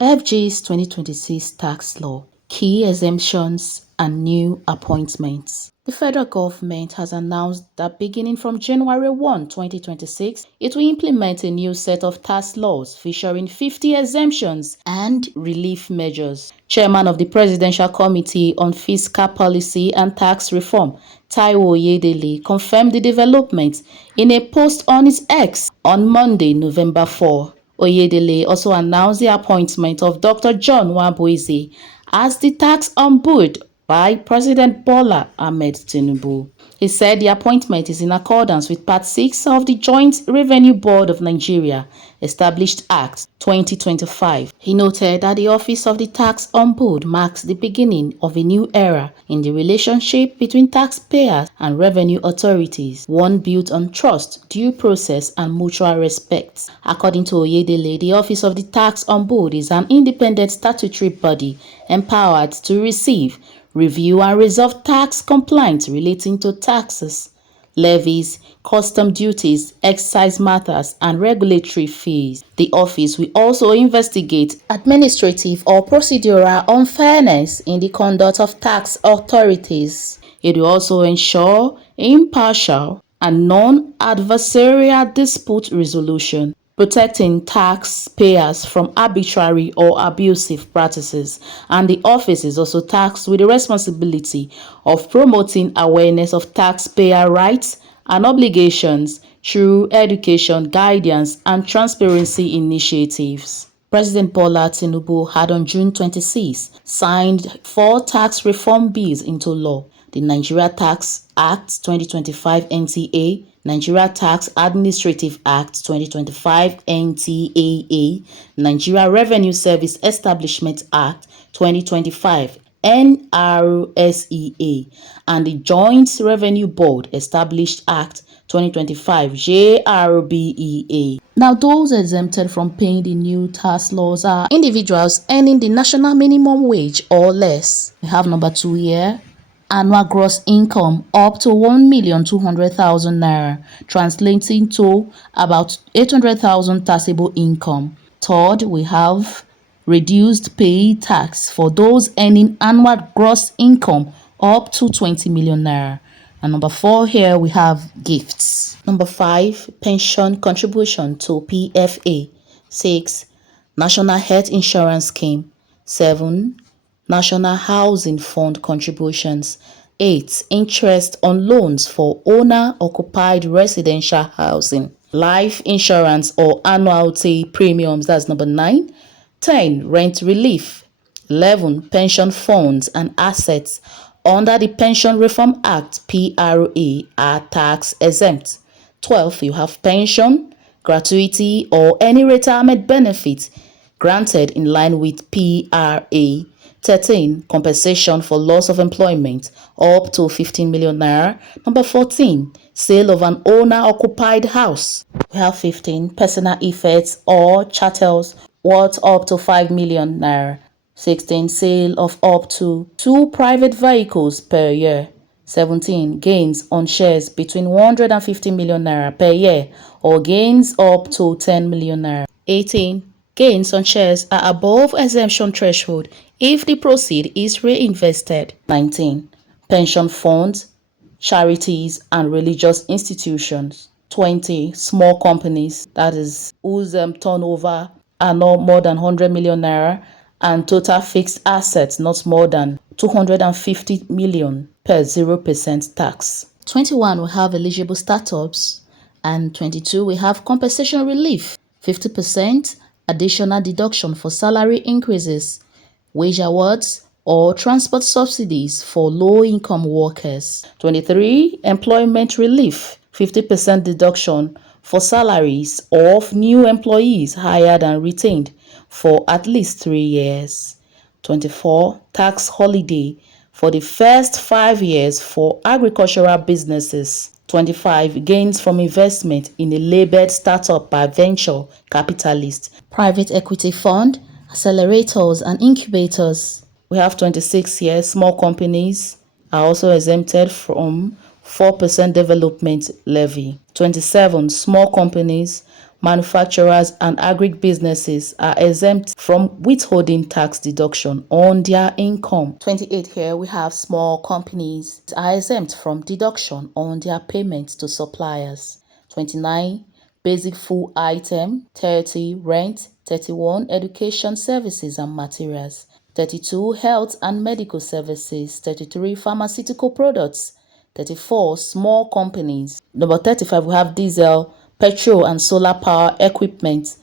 FG's 2026 tax law, key exemptions and new appointments. The federal government has announced that beginning from January 1, 2026, it will implement a new set of tax laws featuring 50 exemptions and relief measures. Chairman of the Presidential Committee on Fiscal Policy and Tax Reform, Taiwo Oyedele, confirmed the development in a post on his X on Monday, November 4. Oyedele also announced the appointment of Dr. John Wambuize as the tax ombudsman by President Bola Ahmed Tinubu. He said the appointment is in accordance with Part 6 of the Joint Revenue Board of Nigeria Established Act 2025. He noted that the office of the tax ombudsman marks the beginning of a new era in the relationship between taxpayers and revenue authorities, one built on trust, due process, and mutual respect. According to Oyedele, the office of the tax ombudsman is an independent statutory body empowered to receive, review and resolve tax complaints relating to taxes, levies, custom duties, excise matters, and regulatory fees. The office will also investigate administrative or procedural unfairness in the conduct of tax authorities. It will also ensure impartial and non-adversarial dispute resolution, protecting taxpayers from arbitrary or abusive practices, and the office is also tasked with the responsibility of promoting awareness of taxpayer rights and obligations through education, guidance, and transparency initiatives. President Bola Tinubu had on June 26 signed 4 tax reform bills into law: the Nigeria Tax Act 2025 NTA, Nigeria Tax Administrative Act 2025 NTAA, Nigeria Revenue Service Establishment Act 2025 NRSEA, and the Joint Revenue Board Established Act 2025 JRBEA. Now, those exempted from paying the new tax laws are individuals earning the national minimum wage or less. We have number 2 here. Annual gross income up to 1,200,000 naira, translating to about 800,000 taxable income. Third, we have reduced pay tax for those earning annual gross income up to 20 million naira. And number 4 here we have gifts. Number 5, pension contribution to PFA. 6, National Health Insurance Scheme. 7, National Housing Fund contributions. 8, interest on loans for owner-occupied residential housing. Life insurance or annuity premiums, that's number 9. 10, rent relief. 11, pension funds and assets under the Pension Reform Act (PRA) are tax exempt. 12, you have pension, gratuity, or any retirement benefit granted in line with PRA. 13, compensation for loss of employment up to 15 million naira. Number 14, sale of an owner-occupied house. We have 15, personal effects or chattels worth up to 5 million naira. 16, sale of up to 2 private vehicles per year. 17, gains on shares between 150 million naira per year or gains up to 10 million naira. 18, gains on shares are above exemption threshold if the proceed is reinvested. 19, pension funds, charities, and religious institutions. 20, small companies, that is, whose turnover are not more than 100 million naira and total fixed assets not more than 250 million per 0% tax. 21, we have eligible startups, and 22, we have compensation relief, 50% additional deduction for salary increases, wage awards, or transport subsidies for low-income workers. 23, employment relief, 50% deduction for salaries of new employees hired and retained for at least 3 years. 24, tax holiday for the first 5 years for agricultural businesses. 25, gains from investment in a labeled startup by venture capitalists, private equity fund, accelerators, and incubators. We have 26 here. Small companies are also exempted from 4% development levy. 27, small companies manufacturers and agribusinesses are exempt from withholding tax deduction on their income. 28 here we have small companies are exempt from deduction on their payments to suppliers. 29 basic food item, 30 rent, 31 education services and materials, 32 health and medical services, 33 pharmaceutical products, 34 small companies. Number 35 we have diesel, petrol and solar power equipment.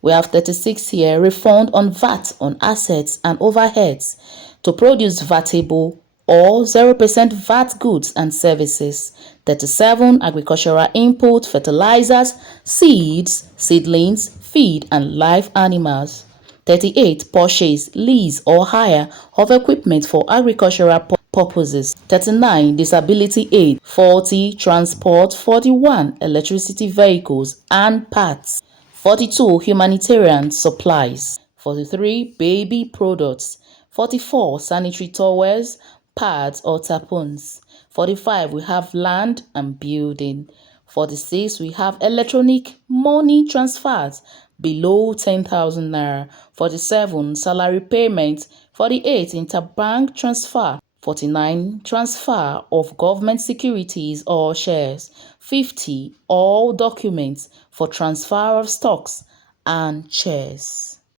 We have 36 here, refund on VAT on assets and overheads to produce VATable or 0% VAT goods and services. 37 agricultural input, fertilizers, seeds, seedlings, feed and live animals. 38 purchase, lease or hire of equipment for agricultural purposes. 39 disability aid. 40 transport. 41 electricity vehicles and parts. 42 humanitarian supplies. 43 baby products. 44 sanitary towels, pads or tampons. 45 we have land and building. 46 we have electronic money transfers below 10,000 naira. 47 salary payment. 48 interbank transfer. 49 transfer of government securities or shares. 50 all documents for transfer of stocks and shares.